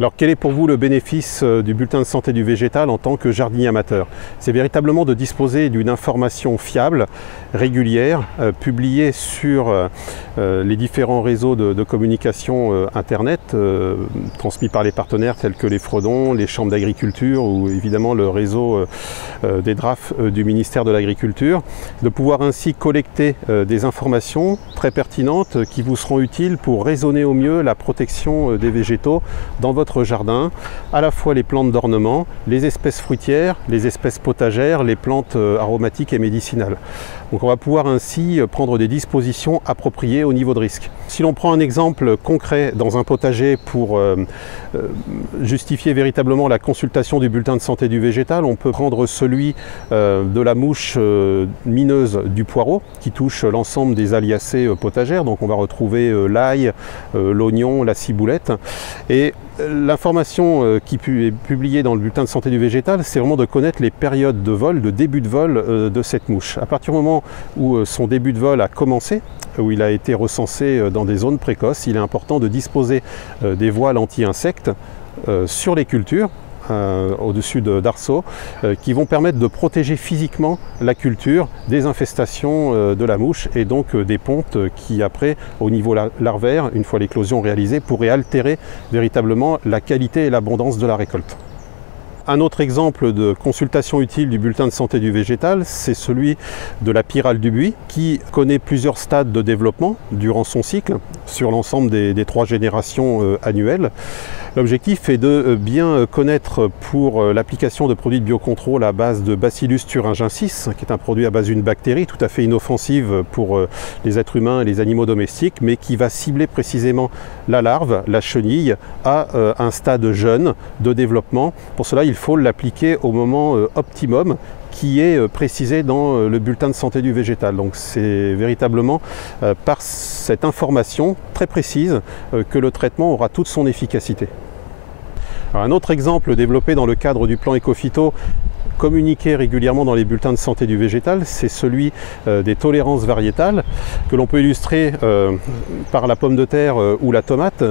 Alors quel est pour vous le bénéfice du bulletin de santé du végétal en tant que jardinier amateur? C'est véritablement de disposer d'une information fiable, régulière, publiée sur les différents réseaux de communication Internet, transmis par les partenaires tels que les Fredons, les chambres d'agriculture ou évidemment le réseau des DRAF du ministère de l'Agriculture, de pouvoir ainsi collecter des informations très pertinentes qui vous seront utiles pour raisonner au mieux la protection des végétaux dans votre jardin, à la fois les plantes d'ornement, les espèces fruitières, les espèces potagères, les plantes aromatiques et médicinales. Donc on va pouvoir ainsi prendre des dispositions appropriées au niveau de risque. Si l'on prend un exemple concret dans un potager pour justifier véritablement la consultation du bulletin de santé du végétal, on peut prendre celui de la mouche mineuse du poireau qui touche l'ensemble des aliacées potagères. Donc on va retrouver l'ail, l'oignon, la ciboulette. Et l'information qui est publiée dans le bulletin de santé du végétal, c'est vraiment de connaître les périodes de vol, de début de vol de cette mouche. À partir du moment où son début de vol a commencé, où il a été recensé dans des zones précoces, il est important de disposer des voiles anti-insectes sur les cultures, au-dessus d'arceaux, qui vont permettre de protéger physiquement la culture des infestations de la mouche et donc des pontes qui après, au niveau larvaire, une fois l'éclosion réalisée, pourraient altérer véritablement la qualité et l'abondance de la récolte. Un autre exemple de consultation utile du bulletin de santé du végétal, c'est celui de la pyrale du buis qui connaît plusieurs stades de développement durant son cycle sur l'ensemble des 3 générations annuelles. L'objectif est de bien connaître pour l'application de produits de biocontrôle à base de Bacillus thuringiensis, qui est un produit à base d'une bactérie tout à fait inoffensive pour les êtres humains et les animaux domestiques, mais qui va cibler précisément la larve, la chenille, à un stade jeune de développement. Pour cela, il faut l'appliquer au moment optimum qui est précisé dans le bulletin de santé du végétal. Donc c'est véritablement par cette information très précise que le traitement aura toute son efficacité. Alors, un autre exemple développé dans le cadre du plan Ecophyto, communiqué régulièrement dans les bulletins de santé du végétal, c'est celui des tolérances variétales que l'on peut illustrer par la pomme de terre ou la tomate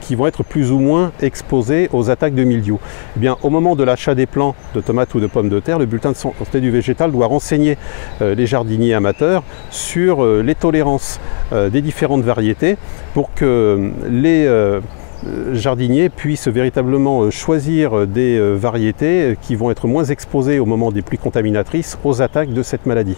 qui vont être plus ou moins exposées aux attaques de mildiou. Eh bien, au moment de l'achat des plants de tomates ou de pommes de terre, le bulletin de santé du végétal doit renseigner les jardiniers amateurs sur les tolérances des différentes variétés pour que les jardiniers puissent véritablement choisir des variétés qui vont être moins exposées au moment des pluies contaminatrices aux attaques de cette maladie.